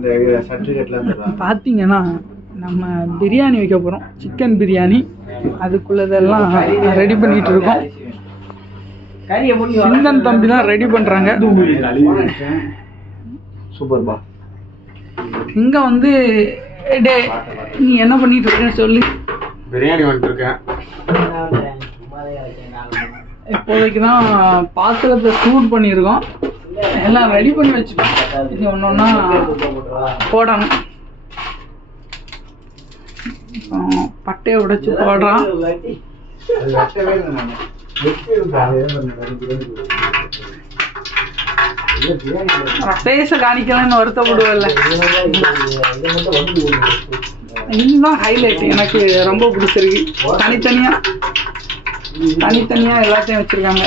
அந்த சர்டிஃபிகேட்ல பார்த்தீங்கன்னா நம்ம பிரியாணி வைக்க போகிறோம், சிக்கன் பிரியாணி. அதுக்குள்ளதெல்லாம் ரெடி பண்ணிட்டு இருக்கோம். சிந்தன் தம்பி தான் ரெடி பண்ணுறாங்க. சூப்பர்பா. இங்கே வந்து டே நீ என்ன பண்ணிட்டு இருக்கேன்னு சொல்லி. பிரியாணி வந்துட்டு இருக்கேன். இப்போதைக்கு தான் பாத்திரத்தை சூட் பண்ணியிருக்கோம், எல்லாம் ரெடி பண்ணி வச்சுட்டோம். இது ஒன்று ஒன்றா போடணும். பட்டையை உடைச்சு போடுறான். பேச காணிக்கலன்னு வருத்தப்படுவல்ல, இதுதான் ஹைலைட். எனக்கு ரொம்ப பிடிச்சிருக்கு. தனித்தனியா எல்லாத்தையும் வச்சிருக்காங்க.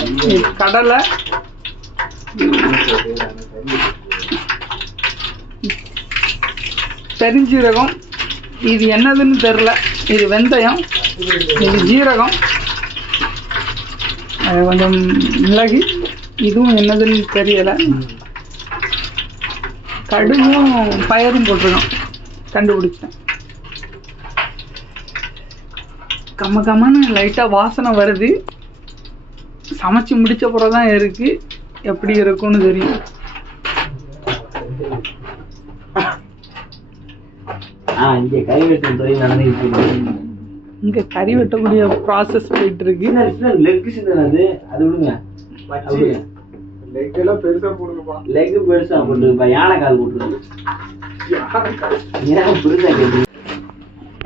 கடலை, பெருஞ்சீரகம், இது என்னதுன்னு தெரியல, இது வெந்தயம், இது ஜீரகம், கொஞ்சம் மிளகு, இதுவும் என்னதுன்னு தெரியல, கடுகும் பயரும் போட்டிருக்கோம். கண்டுபிடிச்சேன். கம்மன்னு லைட்டாக வாசனை வருது. சமைச்சு முடிச்ச பிறகுதான் இருக்கு, எப்படி இருக்கும்னு தெரியும். இங்க கறி வெட்டக்கூடிய ப்ராசஸ் போயிட்டு இருக்கு.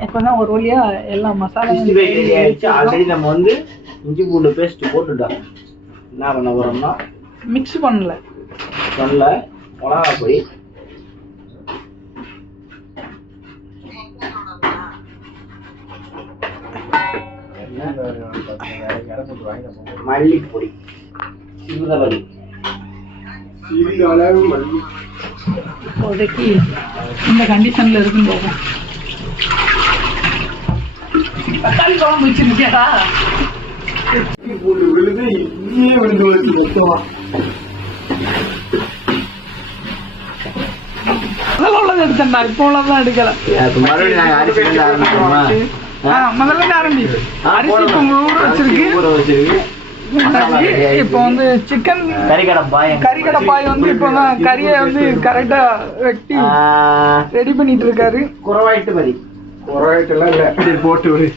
இப்பதான் ஒரு வழியா எல்லா மசாலா நம்ம வந்து இஞ்சி பூண்டு பேஸ்ட் போட்டுட்டோம். என்ன பண்ண போறோம்னா மிக்ஸ் பண்ணல மிளகா பொடி, மல்லிப்பொடி, இப்போதைக்கு இந்த கண்டிஷன்ல இருக்குன்னு போகும். தக்காளி குழம்பு வச்சிருக்கியா? உள்ளது எடுத்தா, இப்போ உள்ளதான் எடுக்கல. முதல்ல ஆரம்பி. அரிசி இப்போ ஊற வச்சிருக்கு. இப்போ வந்து சிக்கன் கறிக்கடப்பாய் வந்து இப்போ தான் கறியை வந்து கரெக்டா வெட்டி ரெடி பண்ணிட்டு இருக்காரு. குறவாயிட்டுலாம் இல்லை, போட்டு விடு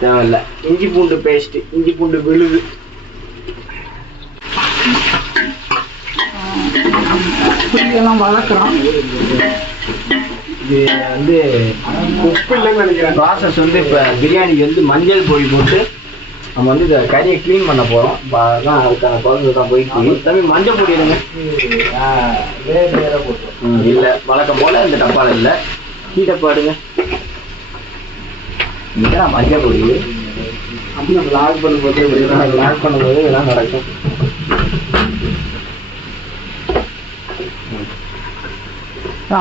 தேவையில்ல. இஞ்சி பூண்டு பேஸ்ட், இஞ்சி பூண்டு விழுது, புளியெல்லாம் வளர்க்குறோம். இது வந்து உப்பு இல்லைன்னு நினைக்கிறேன். ப்ராசஸ் வந்து இப்போ பிரியாணிக்கு வந்து மஞ்சள் பொடி போட்டு நம்ம வந்து இந்த கறியை க்ளீன் பண்ண போகிறோம். தான் அதுக்கான குழந்தை தான் போயிட்டு தம்பி மஞ்சள் பொடி இல்லைங்க. இல்லை வழக்கம் போல் இந்த டப்பாவில் இல்லை, டப்பாடுங்க. இதுதான் மஞ்சள் பொடி. அப்படி நம்ம லாக் பண்ணும்போது இதெல்லாம் நடக்கும்.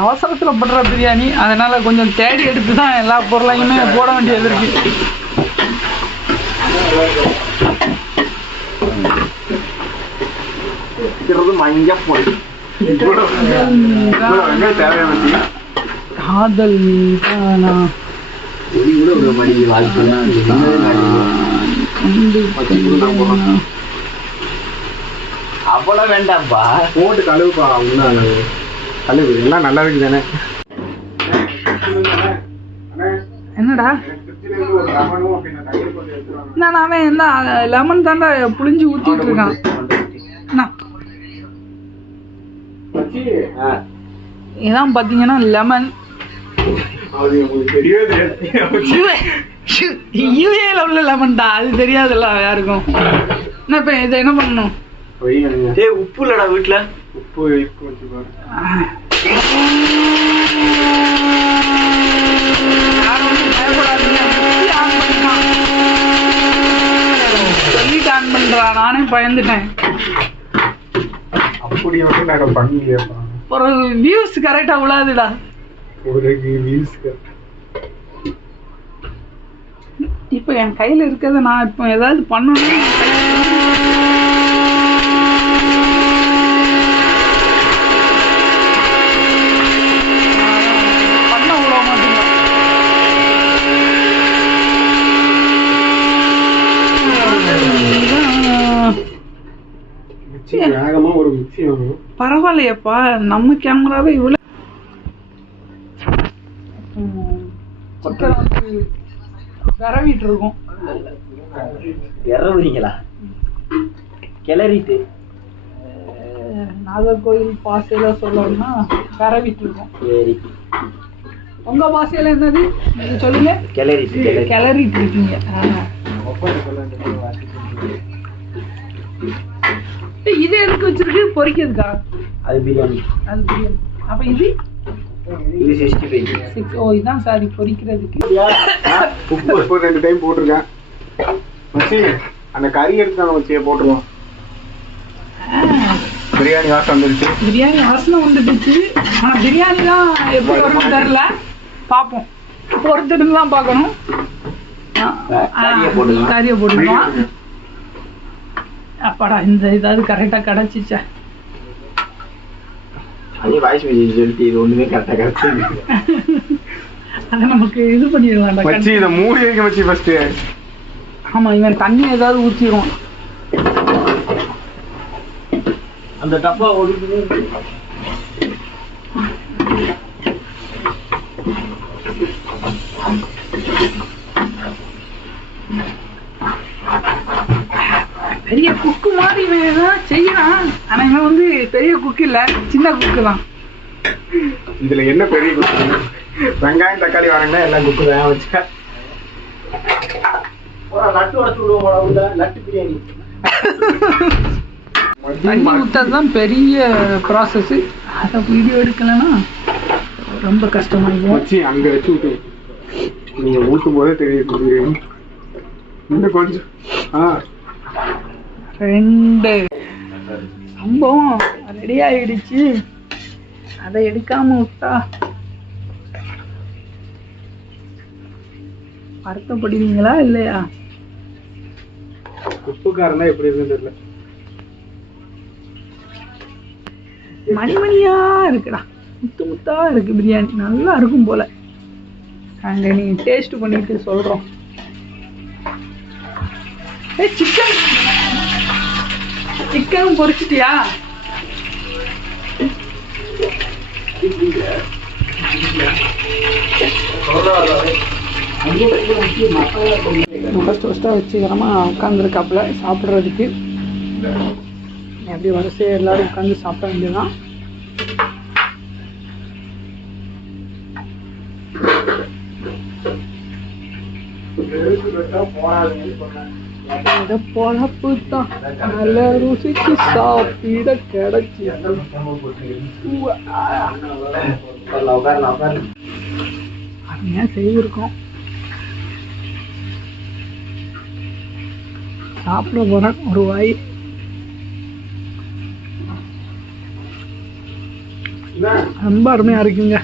அவசரத்துல பண்ற பிரியாணி, அதனால கொஞ்சம் தேடி எடுத்து தான் எல்லா பொருளையுமே போட வேண்டியது இருக்கு. மஞ்சள் பொடி, காதல் அவ்வளவு வேண்டாம்ப்பா, போட்டு கழுவுப்பா. கழுவு எல்லாம் நல்லா இருக்கு தானே. என்னடா அவன் என்ன லெமன் தாண்டா புளிஞ்சு ஊத்திட்டு இருக்கான். இதான் பாத்தீங்கன்னா லெமன். யூஏல உள்ள லெமன்டா, அது தெரியாதுல்ல யாருக்கும். என்ன இப்ப இதை என்ன பண்ணணும்? உப்பு இல்லடா வீட்டுல, உப்பு வச்சு பாரு. சொல்லிட்டு ஆன் பண்றா, நானே பயந்துட்டேன். அப்படி வந்து நாங்க பண்ணலையா, ஒரு வியூஸ் கரெக்டா விழாதுடா. இப்ப என் கையில இருக்கிறத நான் இப்ப ஏதாவது பண்ணணும். ஒரு மிக்சி வேணும். பரவாயில்லையப்பா, நம்ம கேமராவே இவ்வளோ சிக்கன் வந்து விரவிட்டு இருக்கோம். விரவுறீங்களா? கிளறிட்டு நாகர்கோவில் பாசையில சொல்லணும்னா விரவிட்டு இருக்கோம். சரி, உங்க பாசையில என்னது நீங்க சொல்லுங்க. கிளறிட்டு கிளறிட்டு இருக்கீங்க. இது எதுக்கு வச்சிருக்கு? பொரிக்கிறதுக்கா? அது பிரியாணி. அது பிரியாணி. அப்ப இது இது 65. ஓ, இதான் சாரி பொரிக்கிறதுக்கு. உப்பு 2 டைம் போட்டிருக்கேன் மச்சி. அந்த கறி எடுத்து நாங்கள் வச்சு போட்டுருவோம். பிரியாணி வாசம் வந்துருச்சு. பிரியாணி வாசனை வந்துடுச்சு. ஆனா பிரியாணி தான் எப்படி வரும்னு தெரியல. பார்ப்போம், பொறுத்துட்டு தான் பார்க்கணும். கறியை போட்டுக்கலாம். அப்பாடா, இந்த இதாவது கரெக்டா கிடைச்சிச்சா? அதே வாய்ஸ் மெசேஜ் சொல்லிட்டு இது ஒண்ணுமே கரெக்டா கிடைச்சு. அதை நமக்கு இது பண்ணிடலாம் மச்சி. இதை மூடி வைக்க மச்சி ஃபர்ஸ்ட். ஆமா, இவன் தண்ணி ஏதாவது ஊற்றிடுவான். அந்த டப்பா ஒடுக்குது. பெரிய குக்கு மாதிரி இவன் செய்யறான். ஆனா இவன் வந்து பெரிய குக்கு இல்ல, சின்ன குக்கு தான். இதுல என்ன பெரிய குக்கு? வெங்காயம் தக்காளி வாங்கினா எல்லாம் குக்கு தான் வச்சுக்க. லட்டு உடச்சு விடுவோம். லட்டு பிரியாணி தண்ணி ஊற்றதான் பெரிய ப்ராசஸ். அதை வீடியோ எடுக்கலன்னா ரொம்ப கஷ்டமாயிடும். வச்சு அங்கே வச்சு விட்டு நீங்க ஊற்றும் போதே தெரியுது. இன்னும் கொஞ்சம் 2 சம்பவம் ரெடி ஆயிடுச்சு. அதை எடுக்காம விட்டா வருத்தப்படுவீங்களா இல்லையா? உப்புக்காரன் தான் எப்படி இருக்குன்னு தெரியல. மணிமணியா இருக்குடா, முத்து முத்தா இருக்கு. பிரியாணி நல்லா இருக்கும் போல. நாங்க நீ டேஸ்ட் பண்ணிட்டு சொல்றோம். சிக்கன் பொரிச்சிட்டியா? வச்சுக்கிறோமா உட்காந்துருக்காப்புல சாப்பிட்றதுக்கு. அப்படி வரிசையா எல்லாரும் உட்காந்து சாப்பிட வேண்டியதுதான். பொழப்பு தான் நல்ல ருசிக்கு சாப்பிட கிடைச்சி. அருமையா செய்திருக்கோம். சாப்பிட போறேன் ஒரு வாய். ரொம்ப அருமையா இருக்குங்க.